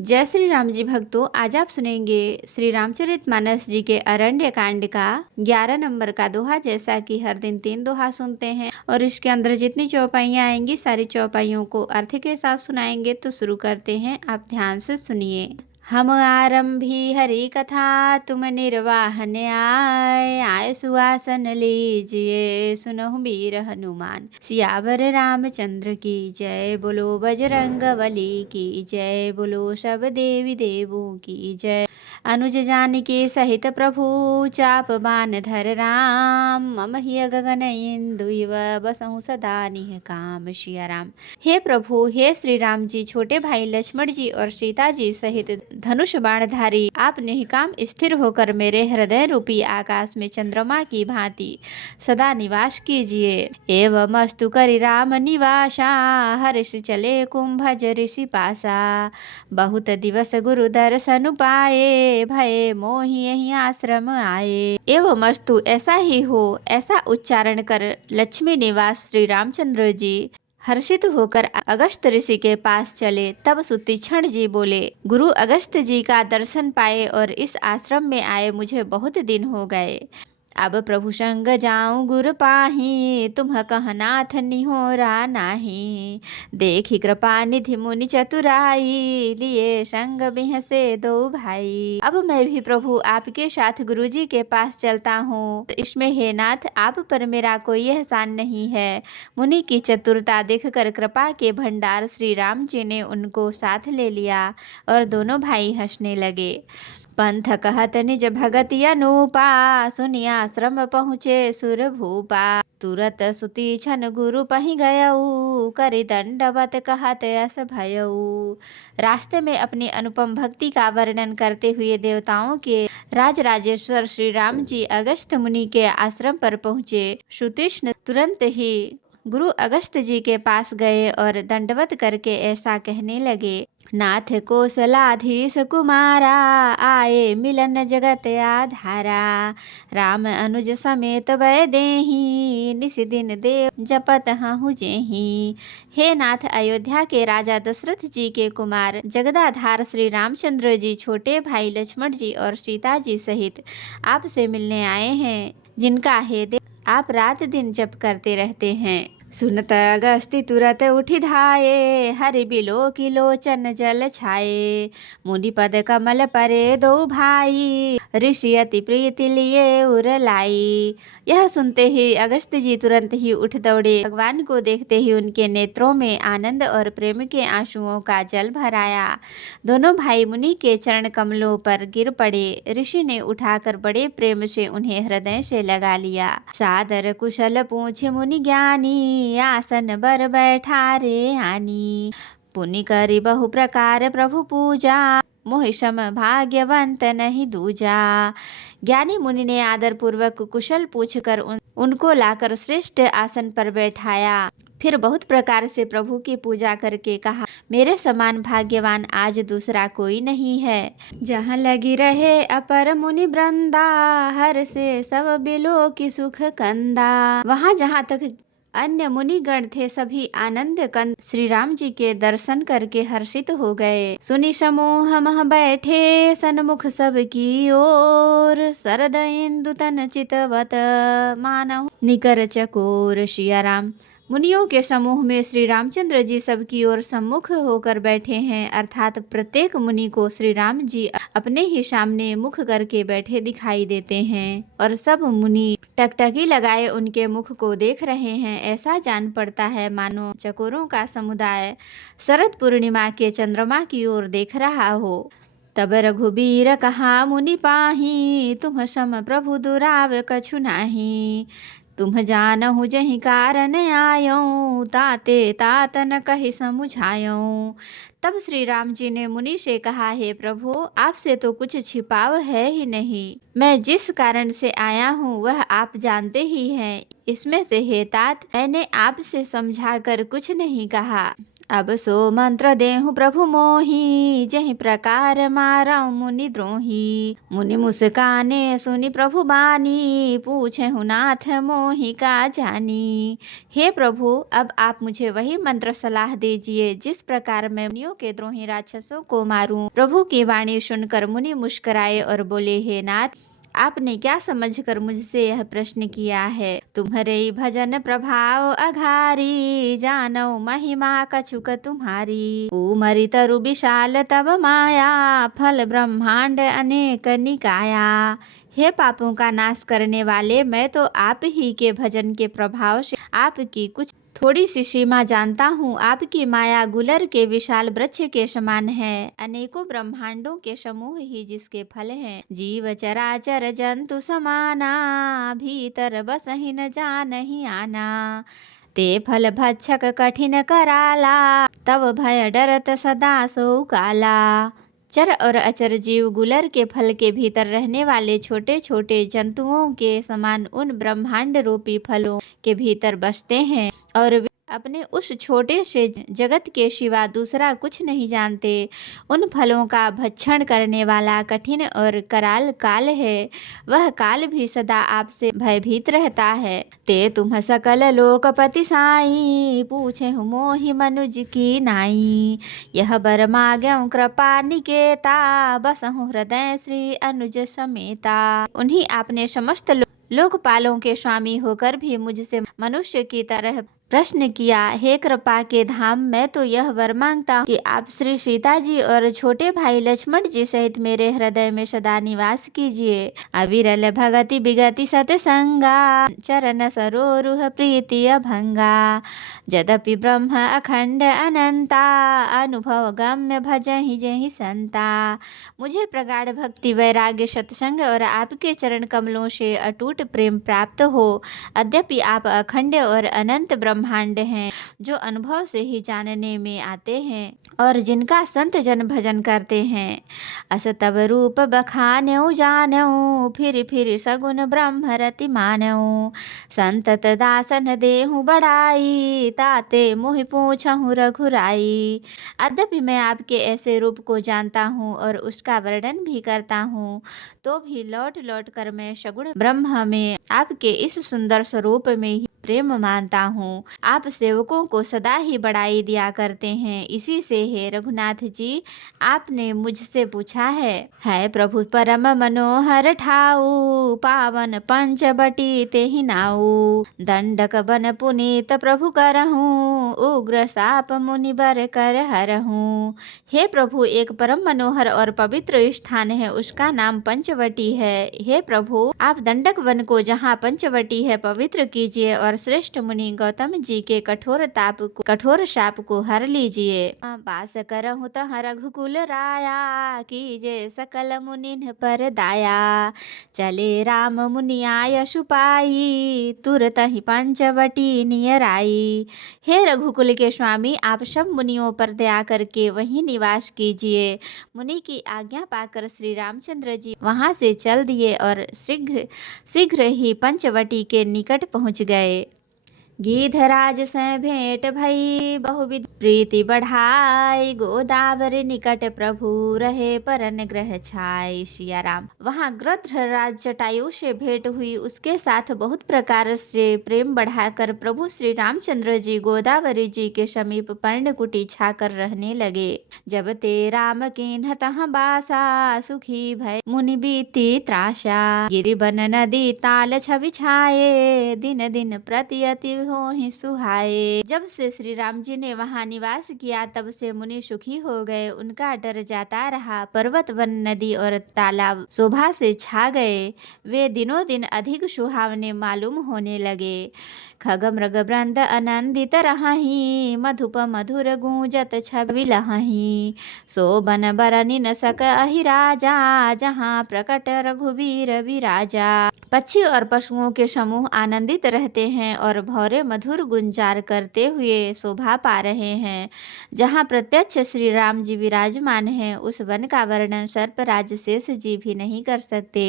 जय श्री राम जी भक्तों, आज आप सुनेंगे श्री रामचरितमानस जी के अरण्य कांड का 11 नंबर का दोहा। जैसा कि हर दिन 3 दोहा सुनते हैं और इसके अंदर जितनी चौपाइयाँ आएंगी सारी चौपाइयों को अर्थ के साथ सुनाएंगे। तो शुरू करते हैं, आप ध्यान से सुनिए। हम आरंभी हरि कथा, तुम निर्वाहन आए सुहासन लीजिए, सुनहु वीर हनुमान। सियावर रामचंद्र की जय, बोलो बजरंग बली की जय, बोलो सब देवी देवों की जय। अनुज जानकी सहित प्रभु, चाप बान धर राम, मम हिय गगन इंदु इव, बसहु सदा निह काम। सिया राम। हे प्रभु, हे श्री राम जी, छोटे भाई लक्ष्मण जी और सीता जी सहित धनुष बाणधारी, आप निष्काम स्थिर होकर मेरे हृदय रूपी आकाश में चंद्रमा की भांति सदा निवास कीजिए। एवं अस्तु करि राम निवासा, हर्ष चले कुंभज ऋषि पासा। बहुत दिवस गुरु दर्शन पाए, भय मोहि यही आश्रम आए। एवं अस्तु, ऐसा ही हो, ऐसा उच्चारण कर लक्ष्मी निवास श्री रामचंद्र जी हर्षित होकर अगस्त ऋषि के पास चले। तब सुतीक्षण जी बोले, गुरु अगस्त जी का दर्शन पाए और इस आश्रम में आए मुझे बहुत दिन हो गए। अब प्रभु संग जाऊं गुर पाही, तुम कहनाथ निहोरा नाही। देखी कृपा निधि मुनि चतुराई, लिए संग बिहसे दो भाई। अब मैं भी प्रभु आपके साथ गुरुजी के पास चलता हूँ। इसमें हे नाथ, आप पर मेरा कोई एहसान नहीं है। मुनि की चतुरता देखकर कृपा के भंडार श्री राम जी ने उनको साथ ले लिया और दोनों भाई हंसने लगे। पंथ कहत निज भगति अनूपा, सुनि आश्रम पहुँचे सुर भूपा। तुरत सुतीक्षण गुरु पहि गयऊ, करि दंडवत कहत अस भयऊ। रास्ते में अपनी अनुपम भक्ति का वर्णन करते हुए देवताओं के राजराजेश्वर श्री राम जी अगस्त मुनि के आश्रम पर पहुँचे। सुतीक्ष्ण तुरंत ही गुरु अगस्त जी के पास गए और दंडवत करके ऐसा कहने लगे, नाथ कौशलाधीश कुमारा, आए मिलन जगत आधारा। राम अनुज समेत वै देहि, निस दिन देव जपत हहु जेहि। हे नाथ, अयोध्या के राजा दशरथ जी के कुमार जगदाधार श्री रामचंद्र जी छोटे भाई लक्ष्मण जी और सीता जी सहित आपसे मिलने आए हैं, जिनका हे देव आप रात दिन जप करते रहते हैं। सुनत अगस्ति तुरत उठि धाये, हरि बिलो की लोचन जल छाये। मुनि पद कमल परे दो भाई, ऋषि अति प्रीति लिए उर लाई। यह सुनते ही अगस्त जी तुरंत ही उठ दौड़े। भगवान को देखते ही उनके नेत्रों में आनंद और प्रेम के आंसुओं का जल भर आया। दोनों भाई मुनि के चरण कमलों पर गिर पड़े। ऋषि ने उठाकर बड़े प्रेम से उन्हें हृदय से लगा लिया। सादर कुशल पूछे मुनि ज्ञानी, आसन बर बैठा रे आनी। पुनि करी बहु प्रकार प्रभु पूजा, मोहि सम भाग्यवंत नहीं दूजा। ज्ञानी मुनि ने आदर पूर्वक कुशल पूछकर उनको लाकर श्रेष्ठ आसन पर बैठाया। फिर बहुत प्रकार से प्रभु की पूजा करके कहा, मेरे समान भाग्यवान आज दूसरा कोई नहीं है। जहाँ लगी रहे अपर मुनि वृंदा, हर से सब बिलो की सुख कंदा। वहाँ जहाँ तक अन्य मुनिगण थे सभी आनंद कंद श्री राम जी के दर्शन करके हर्षित हो गए। सुनि समूह मह बैठे, सन्मुख सब की ओर। शरद इंदु तन चितवत, मानहु निकर चकोर। सिया राम। मुनियों के समूह में श्री रामचंद्र जी सबकी ओर सम्मुख होकर बैठे हैं, अर्थात प्रत्येक मुनि को श्री राम जी अपने ही सामने मुख करके बैठे दिखाई देते हैं और सब मुनि टकटकी लगाए उनके मुख को देख रहे हैं। ऐसा जान पड़ता है मानो चकोरों का समुदाय शरद पूर्णिमा के चंद्रमा की ओर देख रहा हो। तब रघुबीर कहा मुनि पाही, तुम सम प्रभु दुराव कछु नाही। तुम जानहु जहि कारण आयऊँ, ताते तात न कहि समुझायऊँ। तब श्री राम जी ने मुनि से कहा, हे प्रभु, आपसे तो कुछ छिपाव है ही नहीं। मैं जिस कारण से आया हूँ वह आप जानते ही हैं। इसमें से हे तात, मैंने आपसे समझाकर कुछ नहीं कहा। अब सो मंत्र देहु प्रभु मोहि, जहि प्रकार मारऊ मुनि द्रोही। मुनि मुस्काने सुनि प्रभु बानी, पूछे नाथ मोहि का जानी। हे प्रभु, अब आप मुझे वही मंत्र सलाह दीजिए जिस प्रकार मैं मुनियों के द्रोही राक्षसों को मारूं। प्रभु की वाणी सुनकर मुनि मुस्कुराए और बोले, हे नाथ, आपने क्या समझकर मुझसे यह प्रश्न किया है। तुम्हारे भजन प्रभाव अघारी, जानो महिमा कछुक तुम्हारी। उमरि तरु विशाल तब माया, फल ब्रह्मांड अनेक निकाया। हे पापों का नाश करने वाले, मैं तो आप ही के भजन के प्रभाव से आपकी कुछ थोड़ी सी सीमा जानता हूँ। आपकी माया गुलर के विशाल वृक्ष के समान है, अनेकों ब्रह्मांडों के समूह ही जिसके फल हैं। जीव चराचर जंतु समाना, भीतर बसहि न जानहि आना। ते फल भक्षक कठिन कराला, तब भय डरत सदा सो काला। चर और अचर जीव गुलर के फल के भीतर रहने वाले छोटे छोटे जंतुओं के समान उन ब्रह्मांड रूपी फलों के भीतर बसते हैं और वे अपने उस छोटे से जगत के सिवा दूसरा कुछ नहीं जानते। उन फलों का भक्षण करने वाला कठिन और कराल काल है, वह काल भी सदा आपसे भयभीत रहता है। ते तुम सकल लोकपति साई, पूछे मोहि मनुज की नाई। यह बर माग्यं कृपा निकेता, बसहु हृदय श्री अनुज समेता। उन्हीं आपने समस्त लोकपालों के स्वामी होकर भी मुझसे मनुष्य की तरह प्रश्न किया। हे कृपा के धाम, मैं तो यह वर मांगता हूँ कि आप श्री सीता जी और छोटे भाई लक्ष्मण जी सहित मेरे हृदय में सदा निवास कीजिए। अविरल भगति विगति सतसंगा, चरण सरोरुह प्रीति अभंगा। यद्यपि ब्रह्म अखंड अनंता, अनुभव गम्य भजहि जहि संता। मुझे प्रगाढ़ भक्ति वैराग्य सत्संग और आपके चरण कमलों से अटूट प्रेम प्राप्त हो। यद्यपि आप अखंड और अनंत ब्रह्मांड हैं, जो अनुभव से ही जानने में आते हैं और जिनका संत जन भजन करते हैं। अस तब रूप बखान्यौ जानऊ, फिर सगुन ब्रह्म रति मानऊ। संतत दासन देहु बढ़ाई, ताते मोहि पूछहु रघुराई। यद्यपि मैं आपके ऐसे रूप को जानता हूँ और उसका वर्णन भी करता हूँ, तो भी लौट लौट कर मैं सगुण ब्रह्म में आपके इस सुंदर स्वरूप में ही प्रेम मानता हूँ। आप सेवकों को सदा ही बढ़ाई दिया करते हैं, इसी से हे रघुनाथ जी, आपने मुझसे पूछा है प्रभु परम मनोहर ठाऊ, पावन पंचवटी तेहि नाऊ। दंडक बन पुनीत प्रभु करहूँ, उग्र साप मुनि बर कर हरहूँ। हे प्रभु, एक परम मनोहर और पवित्र स्थान है, उसका नाम पंचवटी है। हे प्रभु, आप दंडक वन को जहाँ पंचवटी है पवित्र कीजिए और श्रेष्ठ मुनि गौतम जी के कठोर शाप को हर लीजिए। वास करहु तहाँ रघुकुल राया, कीजे सकल मुनिन पर दाया। चले राम मुनि आय सुपाई, तुरत ही पंचवटी नियर आई। हे रघुकुल के स्वामी, आप सब मुनियों पर दया करके वहीं निवास कीजिए। मुनि की आज्ञा पाकर श्री रामचंद्र जी वहां से चल दिए और शीघ्र ही पंचवटी के निकट पहुंच गए। गिधराज से भेंट भई, बहुविध प्रीति बढ़ाई। गोदावरी निकट प्रभु रहे, परन ग्रह छाई। सिया राम। वहाँ गृध्रराज जटायु से भेंट हुई, उसके साथ बहुत प्रकार से प्रेम बढ़ाकर प्रभु श्री रामचंद्र जी गोदावरी जी के समीप पर्णकुटी छाकर रहने लगे। जब ते राम कीन्ह तहाँ बासा, सुखी भय मुनि बीती त्रासा। गिरि बन नदी ताल छवि छाये, दिन दिन प्रति अति होहि सुहाए। जब से श्री राम जी ने वहां निवास किया, तब से मुनि सुखी हो गए, उनका डर जाता रहा। पर्वत वन नदी और तालाब शोभा से छा गए, वे दिनों दिन अधिक सुहावने मालूम होने लगे। खग मृग वृंद आनंदित रहहि, मधुप मधुर गूंजत छवि लहहि। सो बन बरनि न सक अहि राजा, जहाँ प्रकट रघुवीर विराजा। पक्षी और पशुओं के समूह आनंदित रहते हैं और भौरे हुए मधुर गुंजार करते हुए शोभा पा रहे हैं। जहाँ प्रत्यक्ष श्री राम जी विराजमान हैं, उस वन का वर्णन सर्पराज शेष जी भी नहीं कर सकते।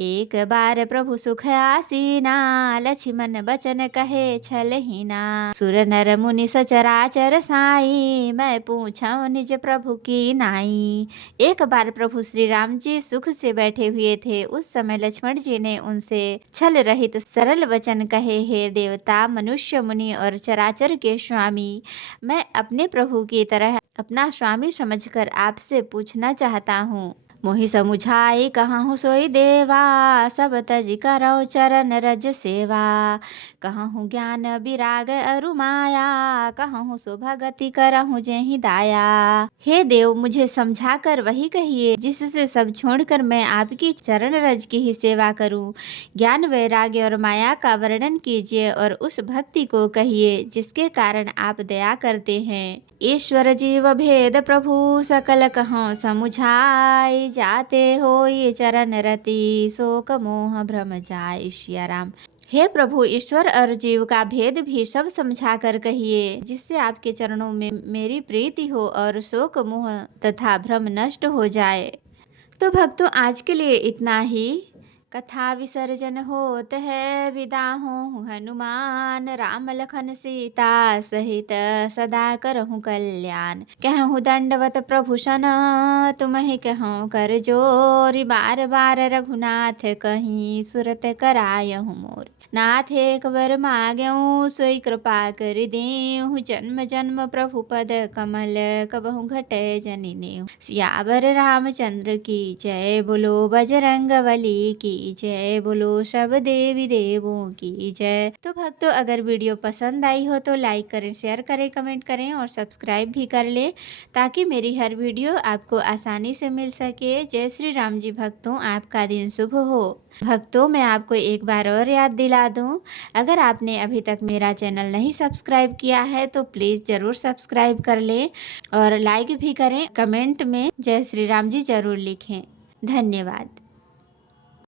एक बार प्रभु सुख आसीना, लक्ष्मण बचन कहे छलहीना। सुर नर मुनि सचराचर साई, मैं पूछूं निज प्रभु की नाई। एक बार प्रभु श्री राम जी सुख से बैठे हुए थे। उस समय लक्ष्मण जी ने उनसे छल रहित सरल वचन कहे, हे देवता, मनुष्य, मुनि और चराचर के स्वामी, मैं अपने प्रभु की तरह अपना स्वामी समझकर आपसे पूछना चाहता हूँ। मोहि समुझाई कहाँ सोई देवा, सब तज करौ चरण रज सेवा। कहूँ ज्ञान विराग अरु माया, कहूँ सो भगति करहूँ जेहि दाया। हे देव, मुझे समझा कर वही कहिए जिससे सब छोड़कर मैं आपकी चरण रज की ही सेवा करूं। ज्ञान वैराग्य और माया का वर्णन कीजिए और उस भक्ति को कहिए जिसके कारण आप दया करते हैं। ईश्वर जीव भेद प्रभु सकल कहूँ समुझाई, जाते होई चरण रति शोक मोह भ्रम जाय। सिया राम। हे प्रभु, ईश्वर और जीव का भेद भी सब समझा कर कहिए, जिससे आपके चरणों में मेरी प्रीति हो और शोक मोह तथा भ्रम नष्ट हो जाए। तो भक्तों, आज के लिए इतना ही। कथा विसर्जन होत है, विदा हूँ हनुमान। राम लखन सीता सहित सदा करहूँ कल्याण। कहूँ दंडवत प्रभु सन, तुम्हें कहूँ कर जोरी। बार बार रघुनाथ कहीं, सुरत करायहूँ मोर। नाथ एक वर माग्यूँ, सोई कृपा कर देहूँ। जन्म जन्म प्रभु पद कमल, कबहु घटे जनि नेहु। सियावर रामचंद्र की जय, बोलो बजरंगबली की जय, बोलो सब देवी देवों की जय। तो भक्तों, अगर वीडियो पसंद आई हो तो लाइक करें, शेयर करें, कमेंट करें और सब्सक्राइब भी कर लें, ताकि मेरी हर वीडियो आपको आसानी से मिल सके। जय श्री राम जी भक्तों, आपका दिन शुभ हो। भक्तों, मैं आपको एक बार और याद दिला दूं, अगर आपने अभी तक मेरा चैनल नहीं सब्सक्राइब किया है तो प्लीज़ ज़रूर सब्सक्राइब कर लें और लाइक भी करें। कमेंट में जय श्री राम जी ज़रूर लिखें। धन्यवाद।